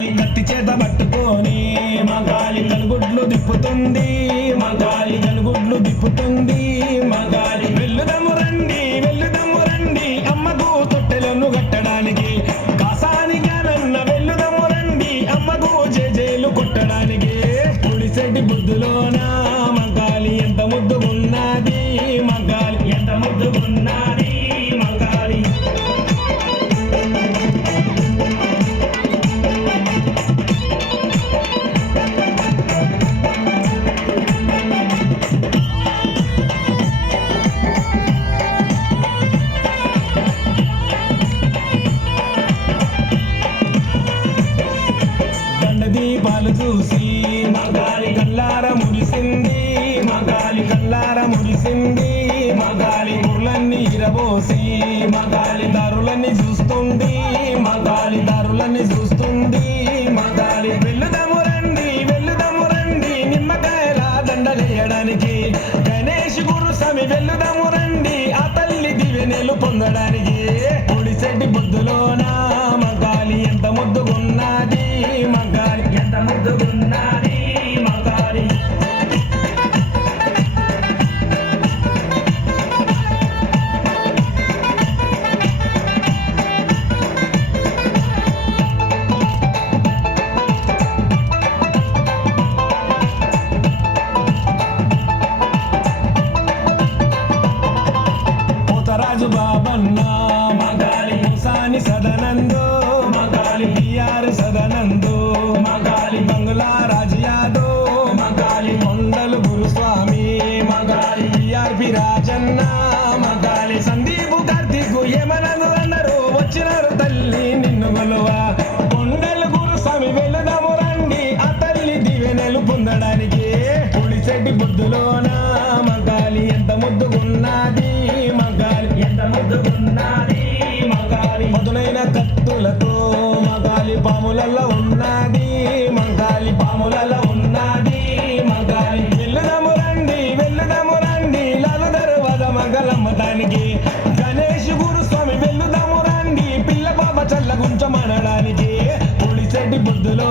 కత్తి చేత పట్టుకొని మగాలి నలుగుడ్లు దిప్పుతుంది, మగాలి నలుగుడ్లు దిప్పుతుంది. మగాలి వెల్లుదము రండి, వెల్లుదము రండి అమ్మకు తొట్టెలను కట్టడానికి. కాసానిగా నన్న వెల్లుదము రండి అమ్మకు జేజేలు కొట్టడానికి. పులిసెడ్డి బుద్ధులోన మగాలి ఎంత ముద్దుగున్నది, మగాలి ఎంత ముద్దుగున్నది. మగాలి దీపాలు చూసి మగాలి కల్లార మురిసింది, మగాలి కల్లార మురిసింది. మగాలి గుర్లన్నీ ఇరబోసి మగాలి దారులన్నీ చూస్తుంది, మగాలి దారులన్నీ చూస్తుంది. మగాలి వెల్లుదము రండి, వెల్లుదము రండి నిమ్మకాయల దండలేయడానికి. గణేష్ గురుస్వామి వెల్లుదము రండి ఆ తల్లి దివెనెలు పొందడానికి. పొడిసెడ్డి బుద్ధులోన మగాలి ఎంత ముద్దుగున్నది, మగాలి ఎంత ముద్దుగున్నది. మగాలి పోతరాజు బాబన్న మగాలి ముసాని సదనందో, మగాలి బిఆర్ సదనందో. మగాలి బంగ్లా రాజియాదో, మగాలి కొండలు గురుస్వామి. మగాలి బిఆర్పి రాజన్న, మగాలి సందీపు కార్తీకు ఏమనదు అన్నారు వచ్చినారు తల్లి నిన్ను గొలువా. కొండలు గురుస్వామి వెళదాము రండి ఆ తల్లి దివెనెలు పొందడానికి. పులిసెడ్డి బుద్ధులోన మగాలి ఎంత ముద్దుగున్నది, మగాలి ఎంత ముద్దుగున్నది. మగాలి మధునైన కత్తులతో మగాలి పాములలో ఉన్నది, మగాలి పాములలో ఉన్నది. మగాలి వెల్లుదము రండి, వెల్లుదము రండి లాలు దర్వాజ మగలమ్మటానికి. గణేష్ గురుస్వామి వెల్లుదము రండి పిల్ల పాప చల్ల గుంచమనడానికి. పులిసెడ్డి బుద్ధులో